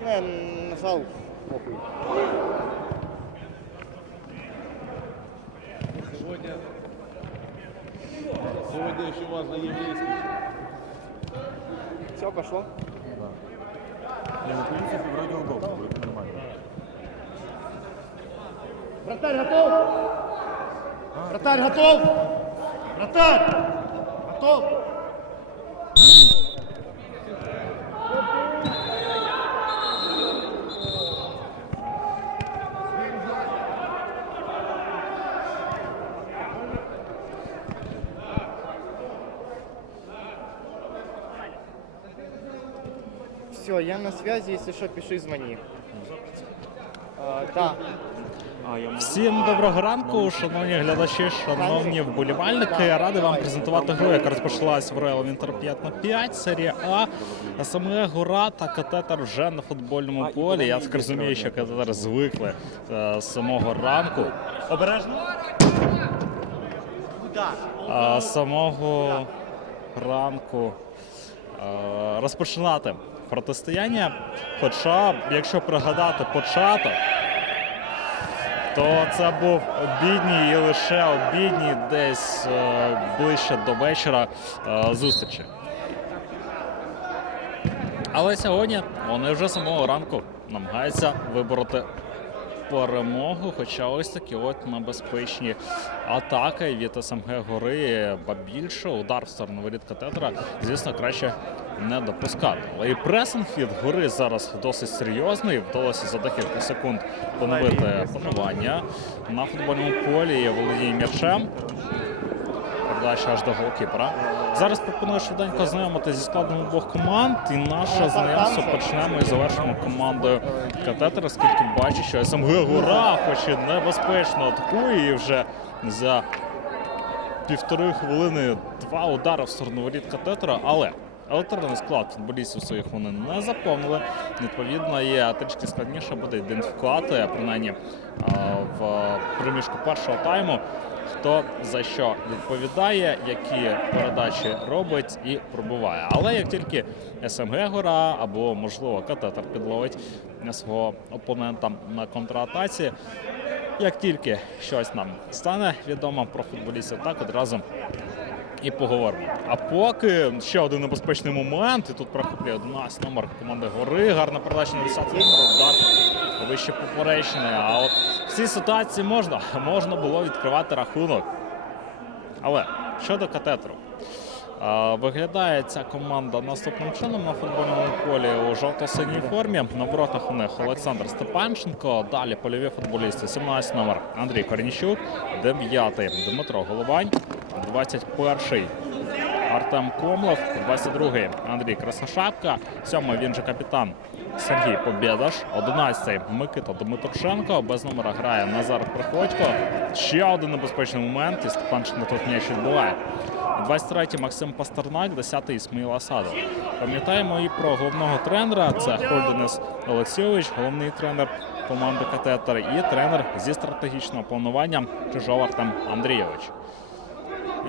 Ну, я похуй. Сегодня, сегодня еще важно еврейский. Все, пошло. Не, ну, в принципе, вроде удобно, вроде нормально. Вратарь готов? Вратарь готов? Вратарь! Готов? Все, я на связи, если что, пиши, звони. А, да. Всім доброго ранку, шановні глядачі, шановні вболівальники. Радий вам презентувати гру, яка розпочалась в Royal Winter 5 на 5, серія А. СМЕ Гора та катетер вже на футбольному полі. Я так розумію, що катетер звикли е, з самого ранку. Обережно. Самого ранку е, розпочинати протистояння. Хоча, якщо пригадати початок, то це був обідній і лише обідній десь е, ближче до вечора е, зустрічі. Але сьогодні вони вже самого ранку намагаються вибороти перемогу. Хоча ось такі от небезпечні атаки від СМГ гори, ба більше удар в сторону воріт катетра, звісно, краще не допускати. Але і пресинг від гори зараз досить серйозний. Вдалося за декілька секунд поновити панування на футбольному полі. Володіє м'ячем. Передача аж до голкіпера. Зараз пропоную швиденько ознайомити зі складом обох команд. І наше знайомство почнемо і завершимо командою катетера, оскільки бачу, що СМГ Гора, хоч і небезпечно атакує і вже за півтори хвилини два удари в сторону воріт катетера, але електронний склад футболістів своїх вони не заповнили. Відповідно, є трішки складніше буде ідентифікувати, принаймні в проміжку першого тайму, хто за що відповідає, які передачі робить і пробиває. Але як тільки СМГ гора або, можливо, катетер підловить свого опонента на контратаці, як тільки щось нам стане відомо про футболістів, так одразу і поговоримо. А поки ще один небезпечний момент, і тут прохоплює 11 номер команди гори. Гарна передача на 10 номер, удар вище поперечний. А от цій ситуації можна, можна було відкривати рахунок. Але щодо катетеру. Виглядає ця команда наступним чином на футбольному полі у жовто-синій формі. На воротах у них Олександр Степанченко. Далі польові футболісти. 17 номер Андрій Корніщук, 9 Дмитро Головань, 21 Артем Комлов, 22-й Андрій Красошапка, 7-й він же капітан Сергій Побєдаш, 11-й Микита Дмитрушенко, без номера грає Назар Приходько. Ще один небезпечний момент, і Степанченко тут м'яч відбуває. 23-й Максим Пастернак, 10-й Ісмаїл Асадов. Пам'ятаємо і про головного тренера. Це Хольденес Олексійович, головний тренер команди Катетер, і тренер зі стратегічного планування Чижов Артем Андрійович.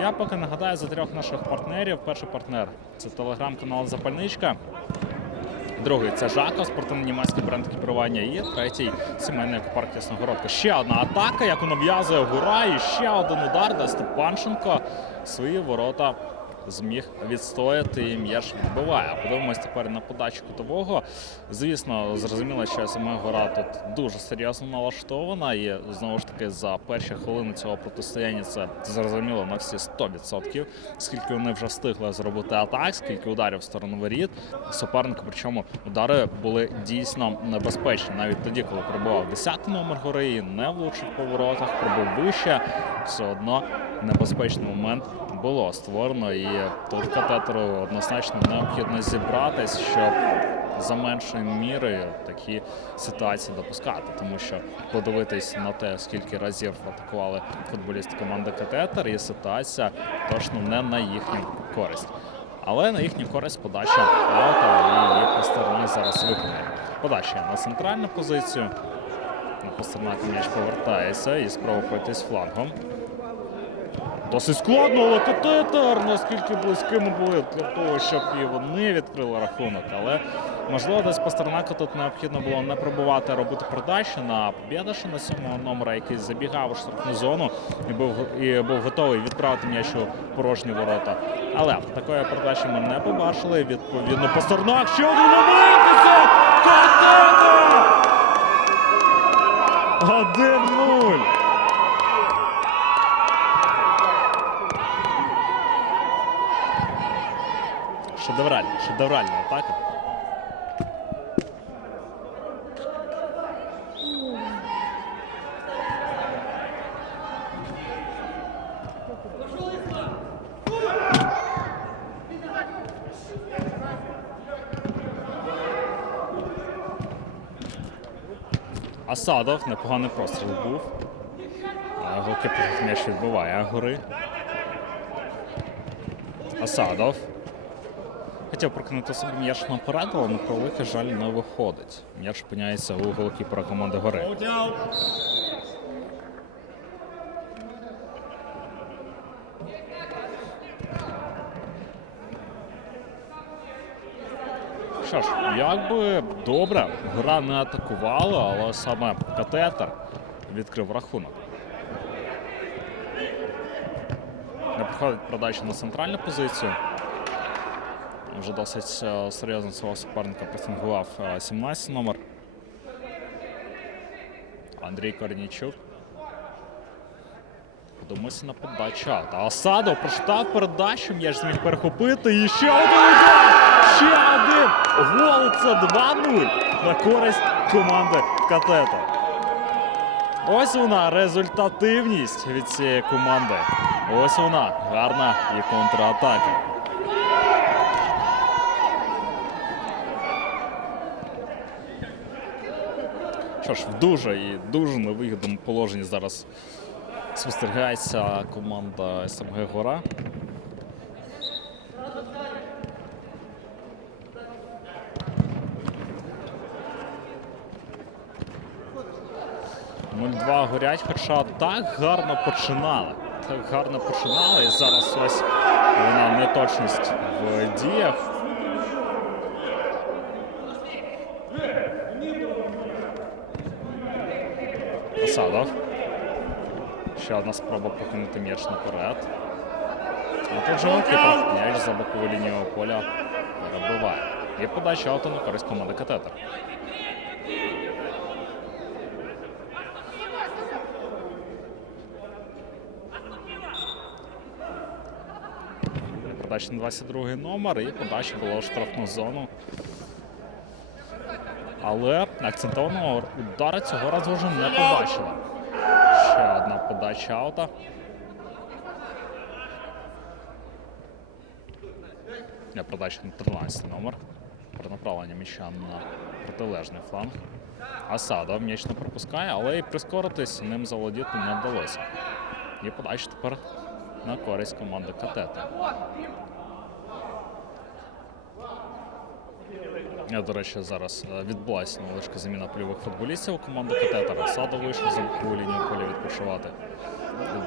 Я поки нагадаю за трьох наших партнерів. Перший партнер це телеграм-канал Запальничка. Другий це Жако, спортивний німецький бренд екіпірування. І третій сімейний екопарк Ясногородка. Ще одна атака, яку нав'язує Гура. І ще один удар, де Степанченко свої ворота зміг відстояти і м'яч відбиває. Подивимось тепер на подачу кутового. Звісно, зрозуміло, що саме гора тут дуже серйозно налаштована. І знову ж таки за перші хвилини цього протистояння це зрозуміло на всі 100%, скільки вони вже встигли зробити атак, скільки ударів в сторону воріт. Суперника, причому удари були дійсно небезпечні. Навіть тоді, коли пробував 10 номер гори і не влучив по воротах, пробив вище, все одно небезпечний момент було створено. І тут катетеру однозначно необхідно зібратись, щоб за меншою мірою такі ситуації допускати, тому що подивитись на те, скільки разів атакували футболісти команди Катетер, і ситуація точно не на їхню користь. Але на їхню користь подача аута і Пастернак зараз виконує. Подача на центральну позицію. На Пастернак м'яч повертається і спробує пройтись флангом. Досить складно, але катетер, наскільки близькими були для того, щоб і вони відкрили рахунок. Але можливо, десь Пастернаку тут необхідно було не пробувати робити передачу на Побєдаша на сьомого номера, який забігав у штрафну зону і був і був готовий відправити м'яч у порожні ворота. Але такої передачі ми не побачили. Відповідно, Пастернак ще один момент! і Це катетер! 1-0! Шедевральна, шедевральна атака. Асадов непоганий простріл був. Голкіпер м'яч відбиває гори. Асадов. Хотів прокинути собі м'яч наперед, але на превеликий жаль не виходить. М'яч опиняється у голкіпера команди гори. Що ж, якби добре, гра не атакувала, але саме катетер відкрив рахунок. Не проходить продача на центральну позицію. Вже досить е, серйозно свого суперника пресингував е, 17 номер. Андрій Корнійчук. Подумайся на подачу. Та Осадов прочитав передачу, м'яч зміг перехопити. І ще один удар! Ще один! Гол! Це 2-0 на користь команди Катета. Ось вона результативність від цієї команди. Ось вона гарна і контратака. Що ж, в дуже і дуже невигідному положенні зараз спостерігається команда СМГ Гора. «0-2» горять, хоча так гарно починали. Так гарно починали. І зараз ось вона неточність в діях. Ще одна спроба покинути м'яч наперед. А тут же голкіпер м'яч за бокову лінію поля перебиває. І подача авто на користь команди Катетер. Подача на 22 номер і подача була у штрафну зону. Але акцентованого удара цього разу вже не побачили. Ще одна подача аута. Я подача на 13 номер. Перенаправлення м'яча на протилежний фланг. Асадов м'яч не пропускає, але і прискоритись ним заволодіти не вдалося. І подача тепер на користь команди Катета. До речі, зараз е, відбулася невеличка заміна польових футболістів у команду Катетера. Садо вийшов за бокову лінію поля відпочивати.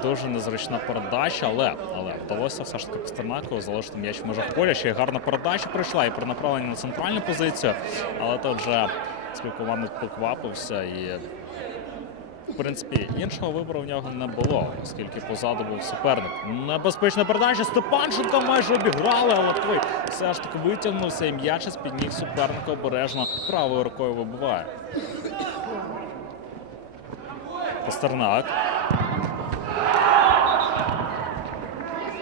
Дуже незручна передача, але, але вдалося все ж таки Пастернаку залишити м'яч в межах поля. Ще й гарна передача прийшла і перенаправлення на центральну позицію. Але тут вже спілкуваний поквапився і, принципі, іншого вибору в нього не було, оскільки позаду був суперник. Небезпечна передача. Степанченка майже обіграли, але той все ж таки витягнувся і м'яч з-під ніг суперника обережно правою рукою вибиває. Пастернак.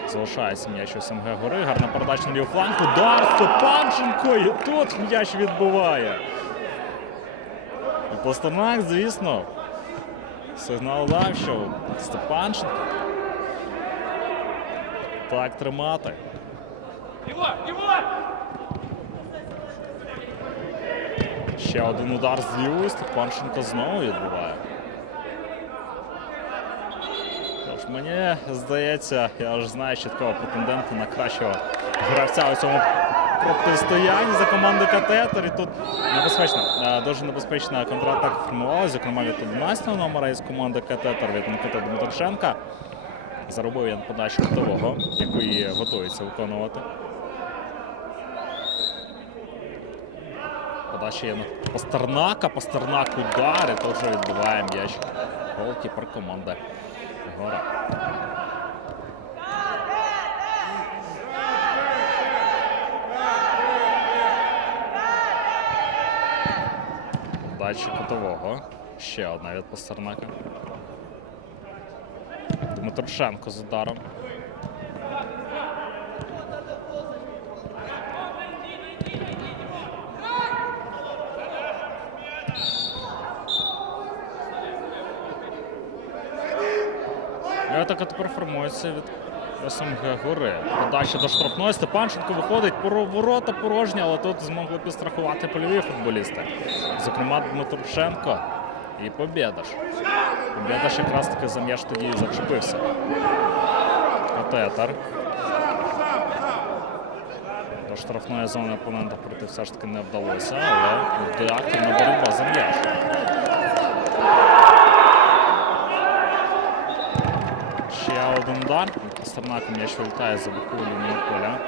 Залишається м'яч у СМГ гори. Гарна передача на ліву фланг. Удар Степанченко. І тут м'яч відбиває. І Пастернак, звісно, сигнал дав, що Степанченко. Так тримати. Ще один удар з лівої. Степанченко знову відбиває. Тож мені здається, я вже знаю чіткого претендента на кращого гравця у цьому протистоянні за командою Катетер. І тут небезпечна, е, дуже небезпечна контратака формувалася, зокрема від 11 номера із команди Катетер від Микити Дмитриченка. Заробив він подачу кутового, яку і готується виконувати. Подача є на Пастернака. Пастернак удар, і тут же відбиває м'яч. Голкіпер команди Гора. Подача кутового. Ще одна від Пастернака. Дмитрушенко з ударом. Атака тепер формується від СМГ Гори. Подача до штрафної. Степанченко виходить ворота порожні, але тут змогли підстрахувати польові футболісти. Зокрема, Дмитрушенко і Побєдаш. Побєдаш якраз таки за м'яч тоді зачепився. Отетер. До штрафної зони опонента пройти все ж таки не вдалося, але активна боротьба за м'яч. Ще один удар. Пастернаку м'яч вилітає за бокову лінію поля.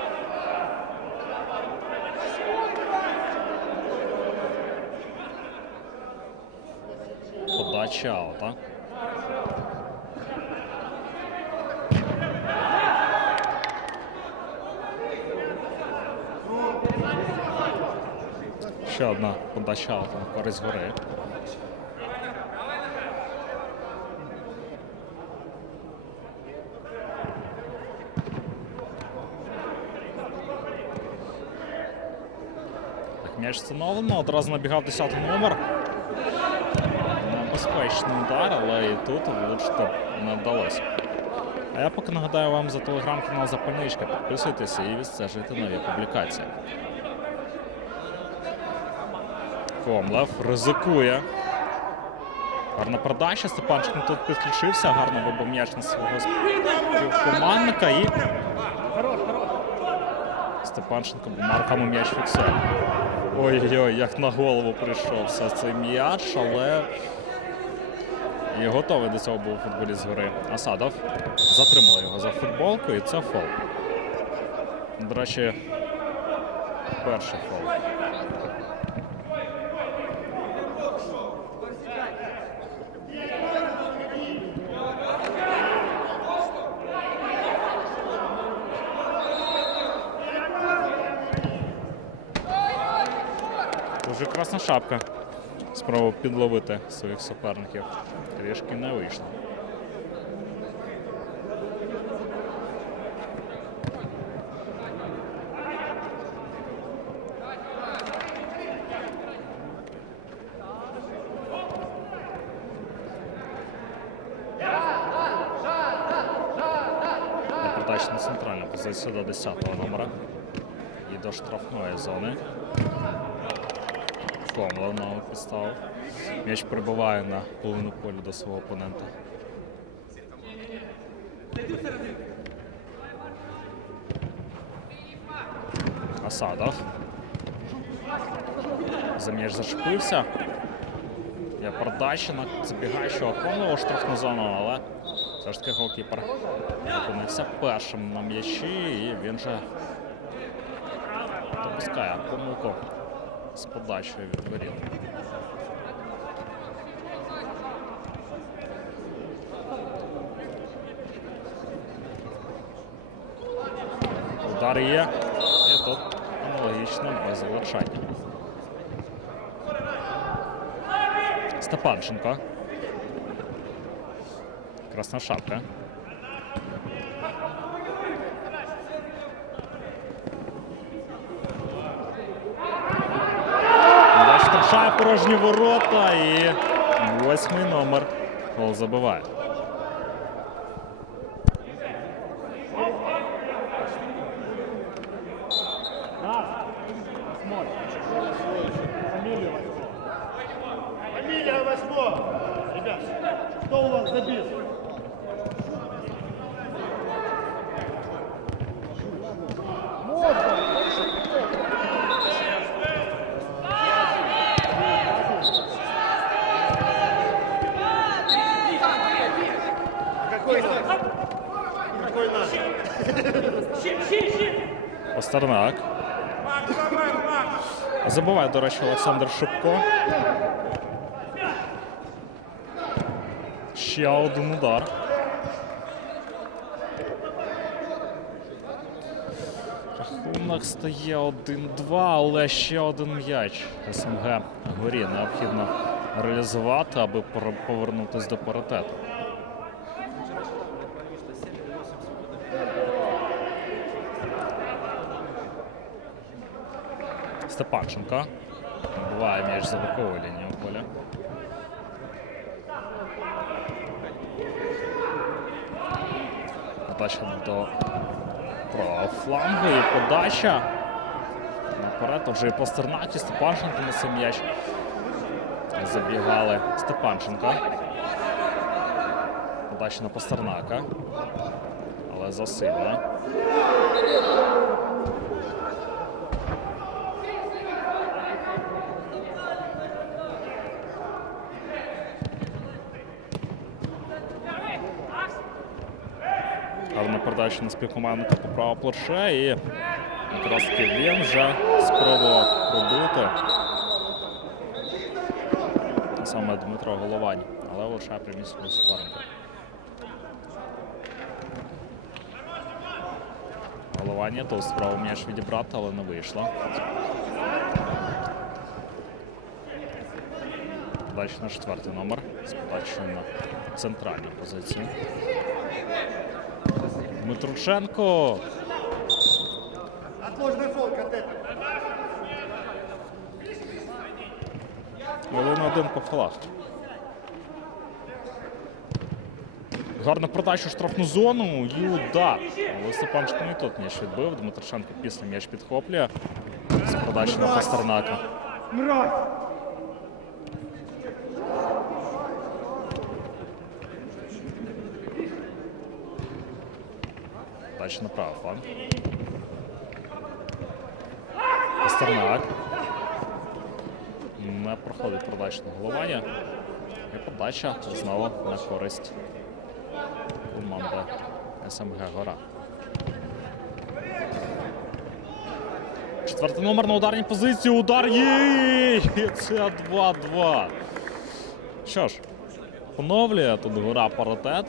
Подача аута. Ще одна подача аута на користь гори. М'яч встановлено, одразу набігав 10 номер. Небезпечний удар, але і тут влучити не вдалося. А я поки нагадаю вам за телеграм-канал Запальничка. Підписуйтесь і відстежуйте нові публікації. Комлев ризикує. Гарна передача. Степанченко тут підключився, гарно вибив м'яч на свого співкомандника і. Степанченко марками м'яч фіксує. Ой-ой-ой, як на голову прийшовся цей м'яч, але і готовий до цього був футболіст з гори. Асадов затримали його за футболку, і це фол. До речі, перший фол. Дуже красна шапка. Спробував підловити своїх суперників. Трішки не вийшло. Передача на центральну позицію до 10-го номера. І до штрафної зони. Комлев знову підставив. М'яч прибуває на половину поля до свого опонента. Асадов. За м'яч зачепився. Я передача на забігаючого Комлева у штрафну зону, але все ж таки голкіпер опинився першим на м'ячі і він же допускає помилку з подачею від воріт. Удар є. І тут аналогічно без влучання. Степанченко. Красна шапка. порожні ворота і восьмий номер гол забиває. Фамилия восьмого. Ребят, кто у вас забил? Пастернак. Забуває, до речі, Олександр Шипко. Ще один удар. Рахунок стає 1-2, але ще один м'яч СМГ горі необхідно реалізувати, аби повернутися до паритету. Степанченко. Буває м'яч за лінією поля. Подача до правого флангу і подача. Наперед вже і Пастернак, і Степанченко несе м'яч. Забігали Степанченка. Подача на Пастернака. Але засильна. Гарна на співкомандника по правому плече і якраз таки він вже спробував пробити. Саме Дмитро Головань, але влучає прямісінько суперника. Головання тут спробував м'яч відібрати, але не вийшло. Подача на четвертий номер з подачею на центральну позицію. Фол, Катета. Один по фалах. Гарна продача в штрафну зону і удар. Але Степанченко не тут м'яч відбив. Дмитрушенко після м'яч підхоплює. З подачі на Пастернака. Подача на правий. Пастернак. Не проходить продача на головання. І подача знову на користь команди СМГ Гора. Четвертий номер на ударній позиції. Удар є! Це 2-2. Що ж, поновлює тут гора паритет.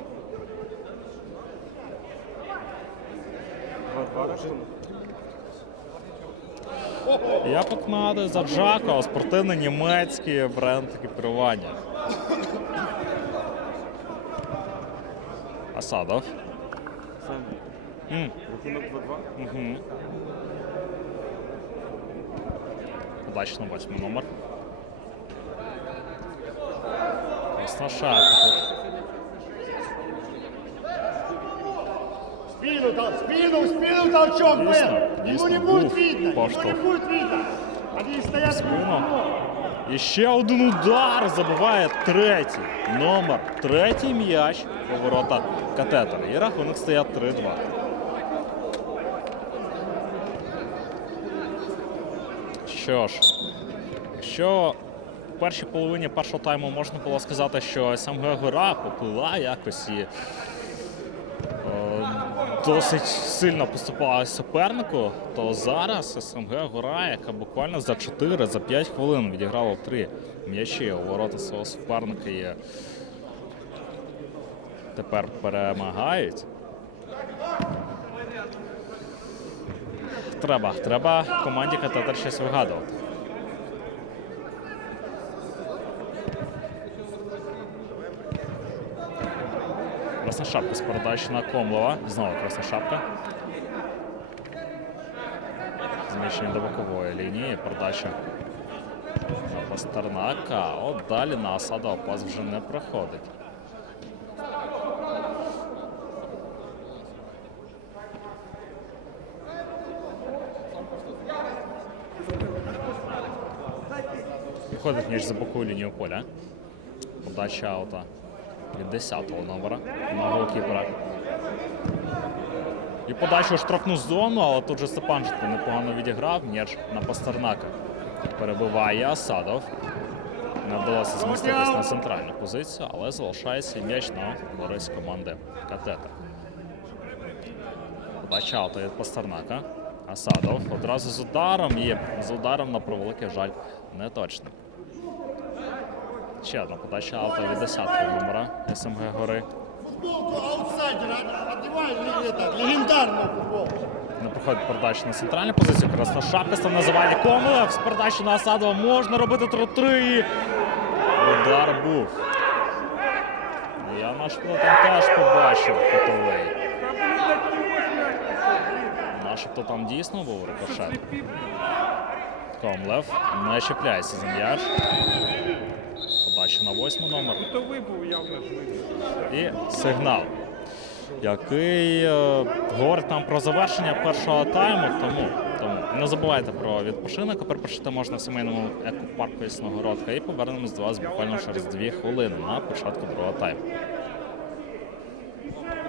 Я тут за Джако, спортивний німецький бренд екіпірування. Асадов. Рахунок 2-2. Угу. Удачно восьмий номер. Красна шапка Спину там, спину, спину толчок. Ясно, Ему не будет видно, ему не будет видно. Они стоят спину. І ще один удар забиває третій номер. Третій м'яч поворота катетера. І рахунок стає 3-2. Що ж, що в першій половині першого тайму можна було сказати, що СМГ Гора поплила якось і досить сильно поступала супернику, то зараз СМГ Гора, яка буквально за 4 за 5 хвилин відіграла три м'ячі у ворота свого суперника і тепер перемагають. Треба, треба команді Катетер щось вигадувати. Красна шапка з передачі на Комлова. Знову красна шапка. Зміщення до бокової лінії. Передача на Пастернака. От далі на Асада пас вже не проходить. Виходить між за бокову лінію поля. Подача аута від 10-го номера на голкіпера. І подача у штрафну зону, але тут же Степанченко непогано відіграв. М'яч на Пастернака. Перебиває Асадов. Не вдалося зміститись на центральну позицію, але залишається м'яч на користь команди Катета. Подача аута від Пастернака. Асадов одразу з ударом і з ударом на превеликий жаль не точно. Ще одна подача аута від 10-го номера СМГ Гори. Футболку аутсайдера ли- это, легендарную. Не проходить передача на центральну позицію. Красно Шапкаста називає Комлев. З передачі на Асадова можна робити 3-3. Удар був. Я начебто там теж побачив кутовий. Начебто там дійсно був рикошет. Комлев не чіпляється за м'яч. Подача на восьмий номер. І сигнал, який е, говорить нам про завершення першого тайму. Тому, тому не забувайте про відпочинок. Перепочити можна в сімейному екопарку Ясногородка. І повернемось до вас буквально через дві хвилини на початку другого тайму.